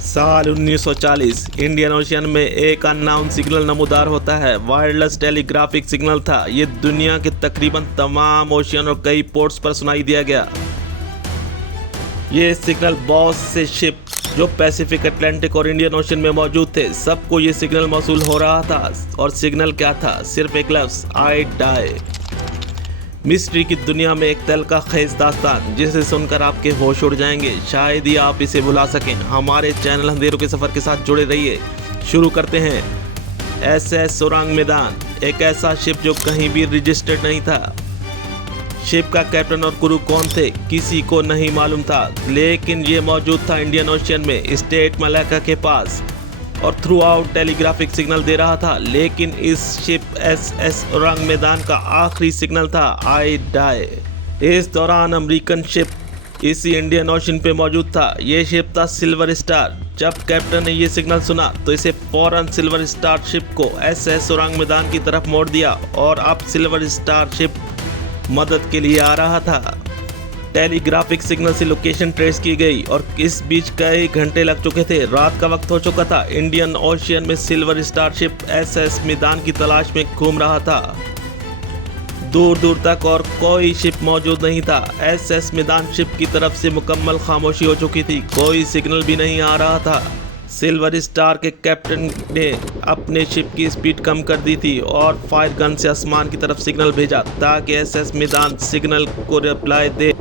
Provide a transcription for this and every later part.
साल 1940 Indian ocean में एक अननोन सिग्नल नमूदार होता है। वायरलेस टेलीग्राफिक सिग्नल था। ये दुनिया के तकरीबन तमाम ओशियन और कई पोर्ट्स पर सुनाई दिया गया। ये सिग्नल बहुत से शिप जो पैसिफिक, अटलांटिक और इंडियन ओशियन में मौजूद थे, सबको ये सिग्नल मौसूल हो रहा था। और सिग्नल क्या था? सिर्फ एक लफ्ज़, आई डाई। मिस्ट्री की दुनिया में एक तलखा खेज दास्तान जिसे सुनकर आपके होश उड़ जाएंगे। शायद ही आप इसे भुला सकें। हमारे चैनल अंधेरों के सफ़र के साथ जुड़े रहिए। शुरू करते हैं। SS सुरंग मैदान, एक ऐसा शिप जो कहीं भी रजिस्टर्ड नहीं था। शिप का कैप्टन और क्रू कौन थे, किसी को नहीं मालूम था, लेकिन ये मौजूद था इंडियन ओशियन में, स्टेट मलाक्का के पास, और थ्रू आउट टेलीग्राफिक सिग्नल दे रहा था। लेकिन इस शिप SS सुरंग मैदान का आखिरी सिग्नल था, आई डाई। इस दौरान अमेरिकन शिप इसी इंडियन ओशियन पे मौजूद था। ये शिप था सिल्वर स्टार। जब कैप्टन ने ये सिग्नल सुना तो इसे फौरन सिल्वर स्टार शिप को SS सुरंग मैदान की तरफ मोड़ दिया और अब सिल्वर स्टार शिप मदद के लिए आ रहा था। टेलीग्राफिक सिग्नल से लोकेशन ट्रेस की गई और इस बीच कई घंटे लग चुके थे। रात का वक्त हो चुका था। इंडियन ओशियन में सिल्वर स्टार शिप SS मैदान की तलाश में घूम रहा था। दूर दूर तक और कोई शिप मौजूद नहीं था। SS मैदान शिप की तरफ से मुकम्मल खामोशी हो चुकी थी। कोई सिग्नल भी नहीं आ रहा था। सिल्वर स्टार के कैप्टन ने अपने शिप की स्पीड कम कर दी थी और फायर गन से आसमान की तरफ सिग्नल भेजा ताकि SS मैदान सिग्नल को रिप्लाई दे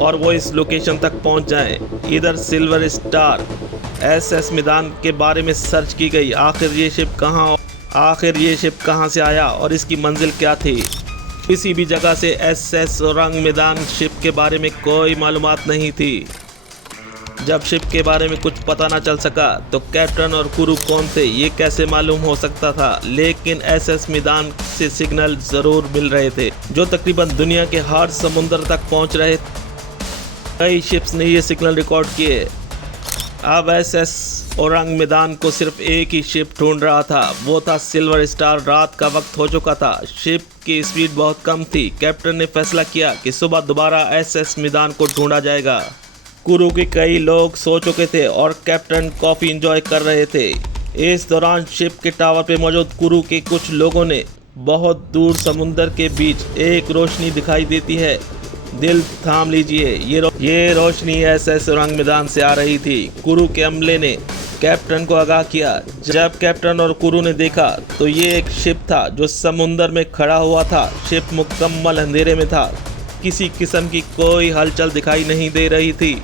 और वो इस लोकेशन तक पहुंच जाए। इधर सिल्वर स्टार SS मैदान के बारे में सर्च की गई। आखिर ये शिप कहां से आया और इसकी मंजिल क्या थी। किसी भी जगह से SS सुरंग मैदान शिप के बारे में कोई मालूमात नहीं थी। जब शिप के बारे में कुछ पता ना चल सका तो कैप्टन और क्रू कौन थे ये कैसे मालूम हो सकता था। लेकिन SS मैदान से सिग्नल ज़रूर मिल रहे थे जो तकरीबन दुनिया के हर समुंदर तक पहुंच रहे थे। कई शिप्स ने ये सिग्नल रिकॉर्ड किए। अब SS सुरंग मैदान को सिर्फ एक ही शिप ढूंढ रहा था, वो था सिल्वर स्टार। रात का वक्त हो चुका था। शिप की स्पीड बहुत कम थी। कैप्टन ने फैसला किया कि सुबह दोबारा SS मैदान को ढूंढा जाएगा। क्रू के कई लोग सो चुके थे और कैप्टन कॉफ़ी एंजॉय कर रहे थे। इस दौरान शिप के टावर पे मौजूद क्रू के कुछ लोगों ने बहुत दूर समुंदर के बीच एक रोशनी दिखाई देती है। दिल थाम लीजिए, ये रोशनी SS सुरंग मैदान से आ रही थी। क्रू के अमले ने कैप्टन को आगाह किया। जब कैप्टन और क्रू ने देखा तो ये एक शिप था जो समुंदर में खड़ा हुआ था। शिप मुकम्मल अंधेरे में था। किसी किस्म की कोई हलचल दिखाई नहीं दे रही थी।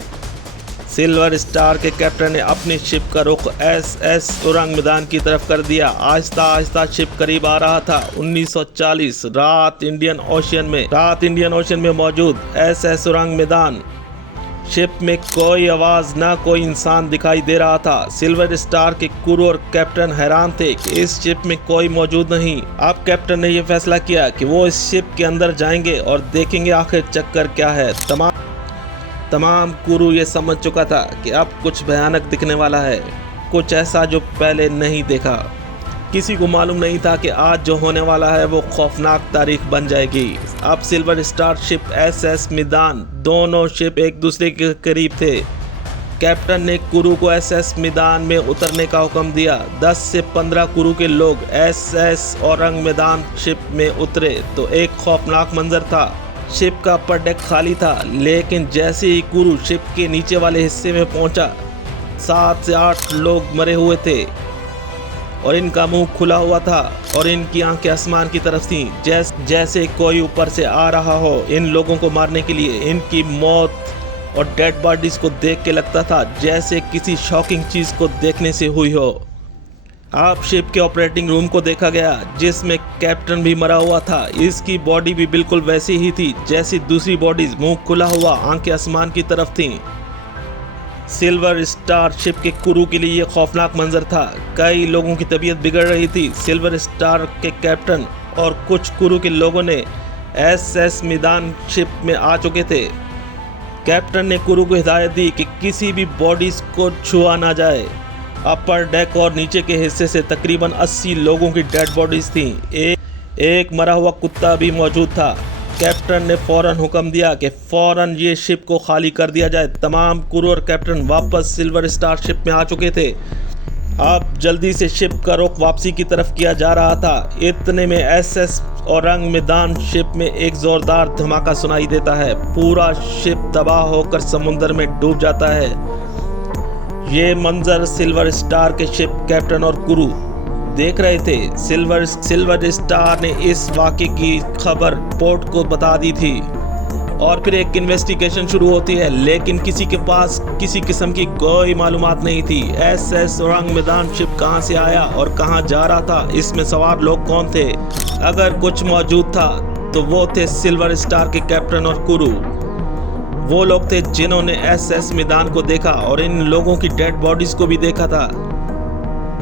सिल्वर स्टार के कैप्टन ने अपनी शिप का रुख SS सुरंग मैदान की तरफ कर दिया। आहिस्ता आहिस्ता शिप करीब आ रहा था। 1940 रात इंडियन ओशियन में मौजूद SS सुरंग मैदान शिप में कोई आवाज़, ना कोई इंसान दिखाई दे रहा था। सिल्वर स्टार के क्रू और कैप्टन हैरान थे कि इस शिप में कोई मौजूद नहीं। अब कैप्टन ने यह फैसला किया कि वो इस शिप के अंदर जाएंगे और देखेंगे आखिर चक्कर क्या है। तमाम क्रू ये समझ चुका था कि अब कुछ भयानक दिखने वाला है, कुछ ऐसा जो पहले नहीं देखा। किसी को मालूम नहीं था कि आज जो होने वाला है वो खौफनाक तारीख बन जाएगी। अब सिल्वर स्टार शिप, SS मैदान, दोनों शिप एक दूसरे के करीब थे। कैप्टन ने क्रू को SS मैदान में उतरने का हुक्म दिया। 10 से 15 क्रू के लोग SS सुरंग मैदान शिप में उतरे तो एक खौफनाक मंजर था। शिप का अपर डेक खाली था, लेकिन जैसे ही क्रू शिप के नीचे वाले हिस्से में पहुंचा, 7 से 8 लोग मरे हुए थे और इनका मुंह खुला हुआ था और इनकी आंखें आसमान की तरफ थीं, जैसे कोई ऊपर से आ रहा हो इन लोगों को मारने के लिए। इनकी मौत और डेड बॉडीज को देख के लगता था जैसे किसी शॉकिंग चीज़ को देखने से हुई हो। अब शिप के ऑपरेटिंग रूम को देखा गया जिसमें कैप्टन भी मरा हुआ था। इसकी बॉडी भी बिल्कुल वैसी ही थी जैसी दूसरी बॉडीज, मुंह खुला हुआ, आंखें आसमान की तरफ थीं। सिल्वर स्टार शिप के क्रू के लिए यह खौफनाक मंजर था। कई लोगों की तबीयत बिगड़ रही थी। सिल्वर स्टार के कैप्टन और कुछ क्रू के लोगों ने SS मैदान शिप में आ चुके थे। कैप्टन ने क्रू को हिदायत दी कि किसी भी बॉडीज को छुआ ना जाए। अपर डेक और नीचे के हिस्से से तकरीबन 80 लोगों की डेड बॉडीज थीं। एक मरा हुआ कुत्ता भी मौजूद था। कैप्टन ने फौरन हुक्म दिया कि फौरन ये शिप को खाली कर दिया जाए। तमाम क्रू और कैप्टन वापस सिल्वर स्टार शिप में आ चुके थे। अब जल्दी से शिप का रुख वापसी की तरफ किया जा रहा था। इतने में एसएस औरंग मैदान शिप में एक जोरदार धमाका सुनाई देता है। पूरा शिप तबाह होकर समुद्र में डूब जाता है। ये मंजर सिल्वर स्टार के शिप कैप्टन और क्रू देख रहे थे। सिल्वर स्टार ने इस वाक़े की खबर पोर्ट को बता दी थी और फिर एक इन्वेस्टिगेशन शुरू होती है, लेकिन किसी के पास किसी किस्म की कोई मालूमात नहीं थी। एसएस औरंग मैदान शिप कहां से आया और कहां जा रहा था, इसमें सवार लोग कौन थे। अगर कुछ मौजूद था तो वो थे सिल्वर स्टार के कैप्टन और क्रू। वो लोग थे जिन्होंने एसएस मैदान को देखा और इन लोगों की डेड बॉडीज को भी देखा था।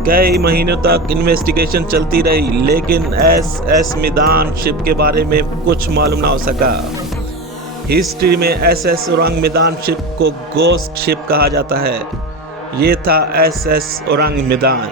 कई महीनों तक इन्वेस्टिगेशन चलती रही, लेकिन एसएस मैदान शिप के बारे में कुछ मालूम ना हो सका। हिस्ट्री में एसएस औरंग मैदान शिप को गोस्ट शिप कहा जाता है। ये था एसएस औरंग मैदान।